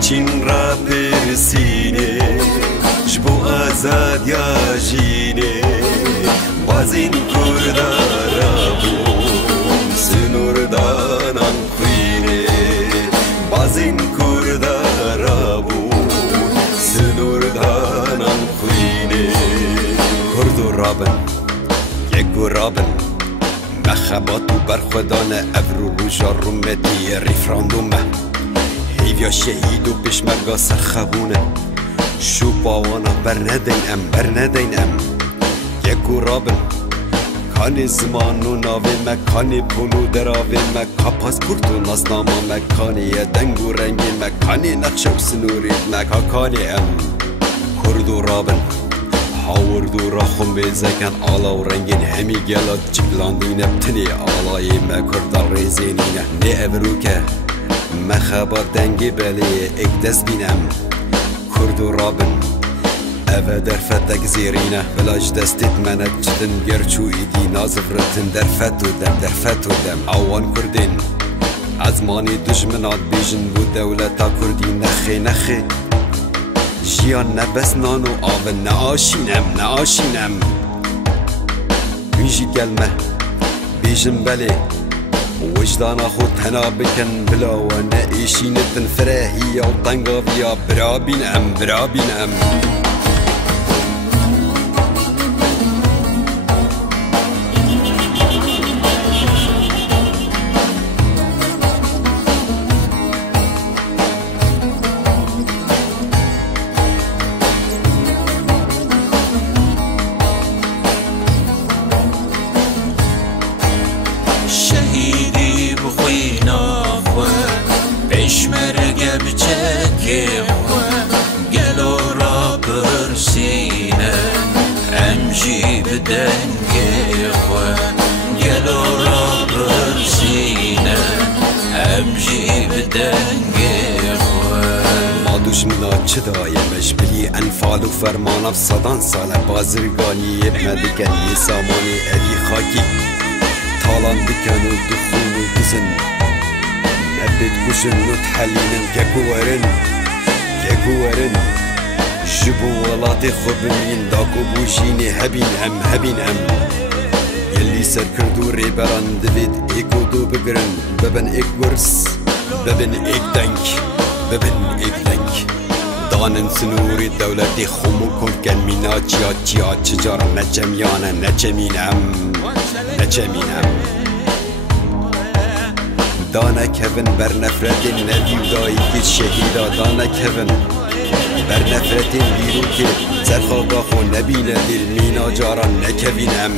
چین را پرسینه جبو آزاد یا جینه باز این کردارا بون سنور دانان خوینه باز این کردارا بون سنور دانان خوینه کرد و رابن یک و رابن مخبات و برخودان افرو روژا رومتی ریفراندومه هیویا شهید و پشمرگا سرخبونه شو باوانا برندین ام یکو رابن کانی زمان و ناوه مکانی پونو دراوه مکا پاسپورت و ناسناما مکانی دنگ و رنگی مکانی نقشه و سنوری مکا کانی ام کرد و رابن هاورد و را خون بیزکن آلا و رنگین همی گلات جبلاندینه بتنی آلای مکرد ریزینینه نه ابرو که مخبا دنگی بلی اکدس بینم کرد و رابن اوه در فتک زیرینه بلاج دستت منت جدن گرچو ایدی نازفرتن در فتو دم اوان کردین از مانی دجمنات بیجن بود دولتا کردی نخی جیان نبس نانو آوه نعاشینم بینجی گلمه بیجن بلی وجدانا خود تنا بکن بلا و نعیشینتن فرهی و طنگا بیا برابینم شهیدی بخوی ناخوه پشمرگه بچکی خوه گلو را پرسینه امجی بدنگی خوه گلو را پرسینه امجی بدنگی خوه ما دشمنا چه دایمش بلی انفال و فرمانا صدان ساله بازرگانی مدکنی سامانی اری خاکی تالان بکن و دخون و دزن نبت کشن و تحلینن یکوورن جبو ولاتي خود بمين داكو بوشيني هبين ام يلي سر كردو ريبران دفيد ايكو دو بقرن ببن ايك ورس ببن ايك دنك دانن سنوري الدولة دي خمو كون كان مينا جيات شجارة نجميانا نجمين ام دانا كيفن برنفرتين نبي ودايك الشهيدة دانا كيفن برنفرتين بيروكي زرخاقا خو نبينا دل مينا جارا نكبين ام